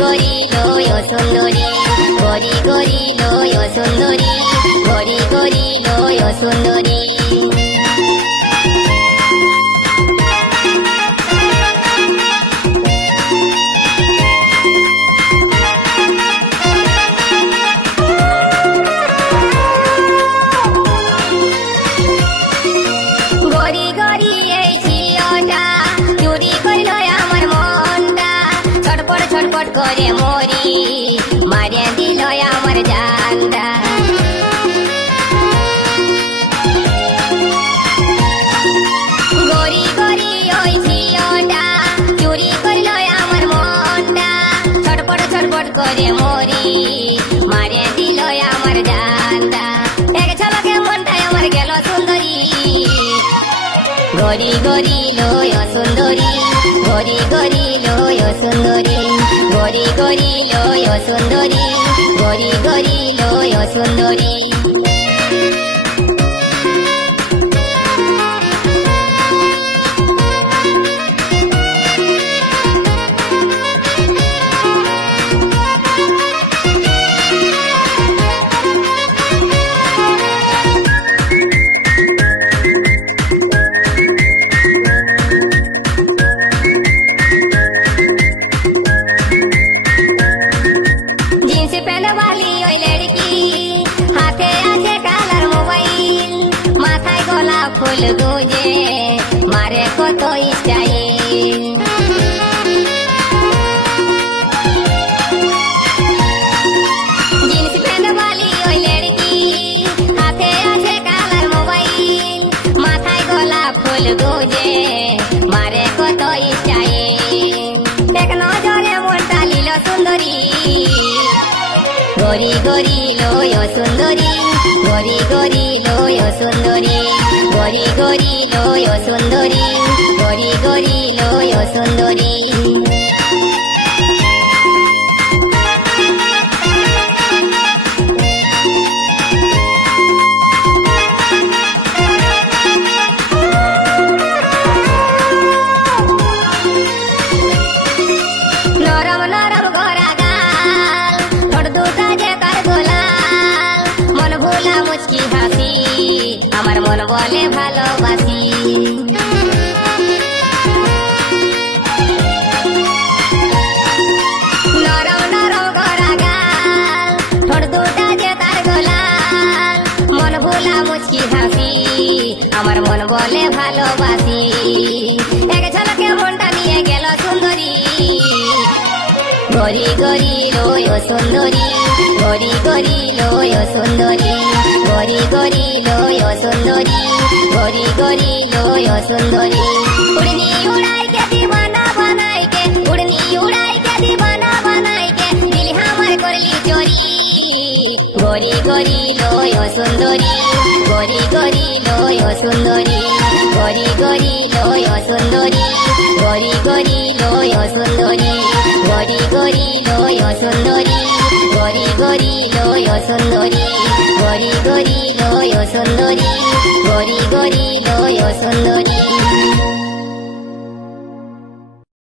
গরি লয় সুন্দরী গরি গরি লয় সুন্দরী গরি গরি লয় সুন্দরী গরি গরি এই ঝিওটা চুরি কইল আমার মনটা ছটপট ছটপট করে মরি মারিয়ে দিল আমার জানটা গরি গরি ওই ঝিওটা চুরি কইল আমার মনটা ছটপট ছটপট করে মরি মারিয়ে দিল আমার জানটা এক ঝলকে মনটা আমার গেল সুন্দরী গরি গরি লয় সুন্দরী গরি গরি লয় সুন্দরী গরি গরি লয় সুন্দরী গরি গরি লয় সুন্দরী ফুল গুঁজে মারে কত স্টাইল জিন্স প্যান্ট वाली ওই লড়কি হাতে আছে কালার মোবাইল মাথায় গোলাপ ফুল গুঁজে মারে কত স্টাইল এক নজরে মনটা লীল সুন্দরী গরি গরি লয় সুন্দরী গরি গরি লয় সুন্দরী গরি গরি লয় সুন্দরী গরি গরি লয় সুন্দরী নরম নরম গোরা গাল ঠোঁট দুটা যে তার গোলাল মন ভোলা মুচকি হাসি আমার মন বলে ভালোবাসি নরম নরম গোরা গাল ঠোঁট দুটা যে তার গোলাল মন ভোলা মুচকি হাসি আমার মন বলে ভালোবাসি এক ঝলকে মনটা নিয়ে গেল সুন্দরী গরি গরি লয় সুন্দরী গরি গরি লয় সুন্দরী গরি গরি লয় সুন্দরী গরি গরি লয় সুন্দরী উড়নি উড়াই के दीवाना बनाई के उड़नी उड़ाई के दीवाना बनाई के दिल हमार करली चोरी गरी गरी लय सुंदरी गरी गरी लय सुंदरी गरी गरी लय सुंदरी गरी गरी लय सुंदरी गरी गरी लय सुंदरी गरी गरी लय सुंदरी गरी गरी लय सुंदरी गरी गरी लय सुंदरी।